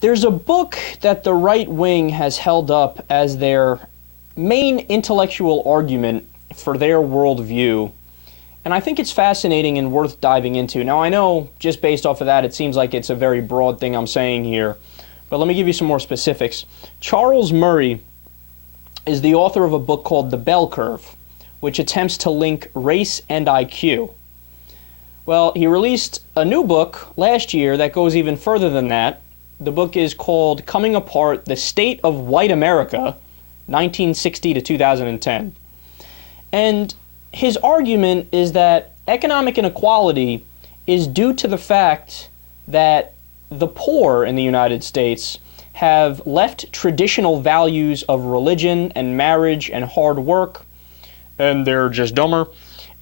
There's a book that the right wing has held up as their main intellectual argument for their worldview, and I think it's fascinating and worth diving into. Now, I know just based off of that, it seems like it's a very broad thing I'm saying here, but let me give you some more specifics. Charles Murray is the author of a book called The Bell Curve, which attempts to link race and IQ. Well, he released a new book last year that goes even further than that. The book is called Coming Apart: The State of White America, 1960 to 2010. And his argument is that economic inequality is due to the fact that the poor in the United States have left traditional values of religion and marriage and hard work, and they're just dumber,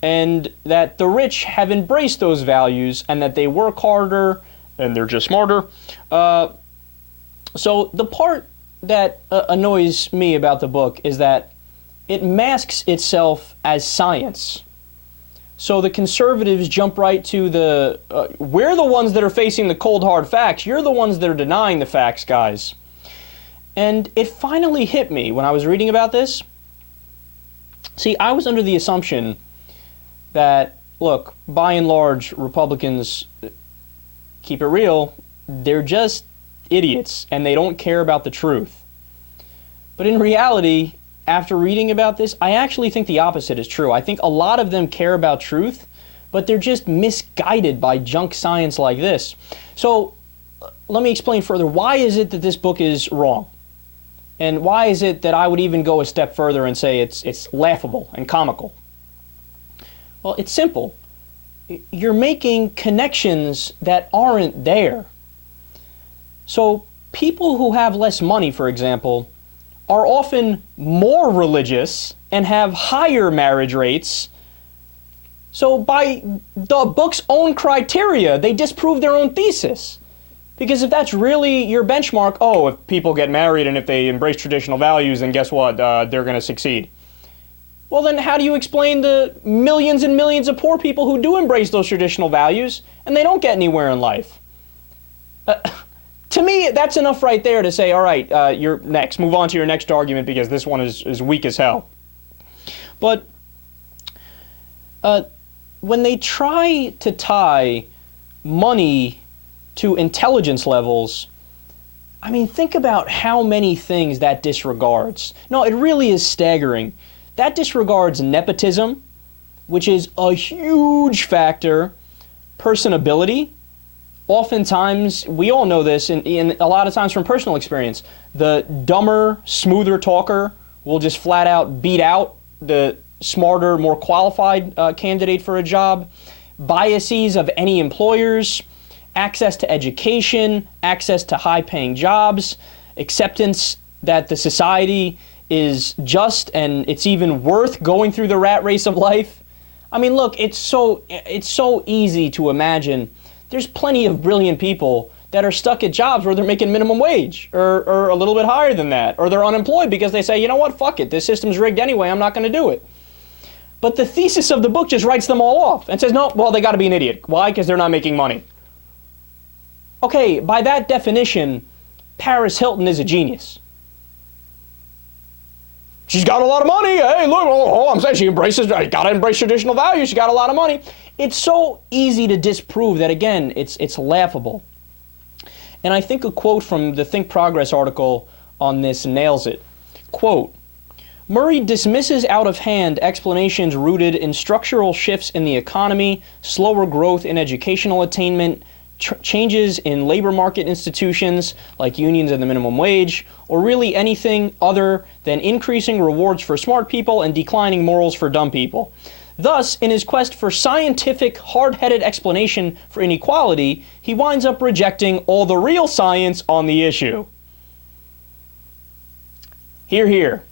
and that the rich have embraced those values and that they work harder and they're just smarter. So the part that annoys me about the book is that it masks itself as science. So the conservatives jump right to we're the ones that are facing the cold hard facts. You're the ones that are denying the facts, guys. And it finally hit me when I was reading about this. See, I was under the assumption that, look, by and large, Republicans, keep it real, they're just idiots and they don't care about the truth. But in reality, after reading about this, I actually think the opposite is true. I think a lot of them care about truth, but they're just misguided by junk science like this. So let me explain further. Why is it that this book is wrong? And why is it that I would even go a step further and say it's laughable and comical? Well, it's simple. You're making connections that aren't there. So people who have less money, for example, are often more religious and have higher marriage rates. So by the book's own criteria, they disprove their own thesis. Because if that's really your benchmark, oh, if people get married and if they embrace traditional values, then guess what? They're going to succeed. Well, then how do you explain the millions and millions of poor people who do embrace those traditional values and they don't get anywhere in life? To me, that's enough right there to say, all right, you're next. Move on to your next argument because this one is weak as hell. But when they try to tie money to intelligence levels, I mean, think about how many things that disregards. No, it really is staggering. That disregards nepotism, which is a huge factor, personability. Oftentimes, we all know this, and a lot of times from personal experience, the dumber, smoother talker will just flat out beat out the smarter, more qualified candidate for a job. Biases of any employers, access to education, access to high-paying jobs, acceptance that the society is just and it's even worth going through the rat race of life. I mean, look, it's so easy to imagine. There's plenty of brilliant people that are stuck at jobs where they're making minimum wage or a little bit higher than that, or they're unemployed because they say, you know what, fuck it, this system's rigged anyway, I'm not going to do it. But the thesis of the book just writes them all off and says, no, well, they got to be an idiot. Why? Because they're not making money. Okay, by that definition, Paris Hilton is a genius. She's got a lot of money. Hey, look, oh, I'm saying she embraces, I gotta embrace traditional values. She got a lot of money. It's so easy to disprove that, again, it's laughable. And I think a quote from the Think Progress article on this nails it. Quote, Murray dismisses out of hand explanations rooted in structural shifts in the economy, slower growth in educational attainment, changes in labor market institutions like unions and the minimum wage, or really anything other than increasing rewards for smart people and declining morals for dumb people. Thus, in his quest for scientific, hard-headed explanation for inequality, he winds up rejecting all the real science on the issue. Hear, hear.